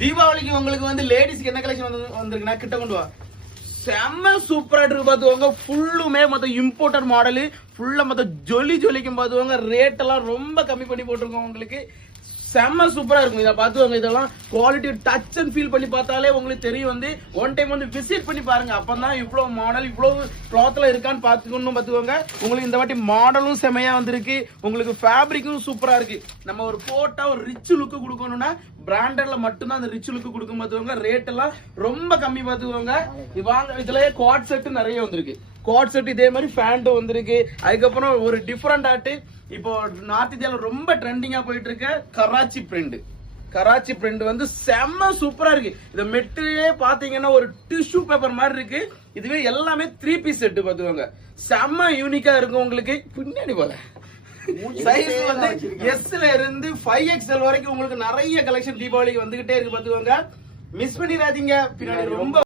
தீபாவளிக்கு உங்களுக்கு வந்து லேடிஸ்க்கு என்ன கலெக்ஷன் வந்திருக்குன்னா கிட்ட கொண்டு வா. செம்ம சூப்பரா இருக்கு பாத்துவாங்க. ஃபுல்லுமே மொத்தம் இம்போர்ட்டட் மாடலு. ஃபுல்லா மொத்தம் ஜொலிக்கும் பாத்துவாங்க. ரேட் எல்லாம் ரொம்ப கம்மி பண்ணி போட்டிருக்கோம் உங்களுக்கு. செம்ம சூப்பரா இருக்கும். இதை பாத்துவாங்க. இதெல்லாம் குவாலிட்டி டச் அண்ட் ஃபீல் பண்ணி பார்த்தாலே உங்களுக்கு தெரியும். வந்து ஒன் டைம் வந்து விசிட் பண்ணி பாருங்க. அப்பதான் இவ்வளவு மாடல் இவ்வளவு கிளாத்ல இருக்கான்னு பாத்துக்கணும் பாத்துக்கோங்க. உங்களுக்கு இந்த வாட்டி மாடலும் செமையா வந்திருக்கு. உங்களுக்கு ஃபேப்ரிக்கும் சூப்பரா இருக்கு. நம்ம ஒரு போட்டா ஒரு ரிச் லுக் கொடுக்கணும்னா பிராண்டட்ல மட்டும்தான் அந்த ரிச் லுக் கொடுக்கும் பாத்துக்கோங்க. ரேட் எல்லாம் ரொம்ப கம்மி பாத்துக்கோங்க. வாங்க இதுலயே குவாட் செட் நிறைய வந்திருக்கு. குவாட் செட் இதே மாதிரி பேண்ட் வந்திருக்கு. அதுக்கப்புறம் ஒரு டிஃபரெண்ட் ஆட்டு இப்போ நார்த் இந்தியால ரொம்ப ட்ரெண்டிங்கா போயிட்டு இருக்க கராச்சி பிரிண்ட் வந்து செம்ம சூப்பரா இருக்கு. இந்த மெட்டீரியலே பாத்தீங்கன்னா ஒரு டிஷ்யூ பேப்பர் மாதிரி இருக்கு. இதுவே எல்லாமே 3 பீஸ் செட் பாத்துவாங்க. செம்ம யூனிக்கா இருக்கும் உங்களுக்கு. பின்னாடி போல சைஸ் வந்து எஸ்ல இருந்து 5XL வரைக்கும் உங்களுக்கு நிறைய கலெக்ஷன் தீபாவளிக்கு வந்துகிட்டே இருக்கு பாத்துவாங்க. மிஸ் பண்ணிடாதீங்க. பின்னாடி ரொம்ப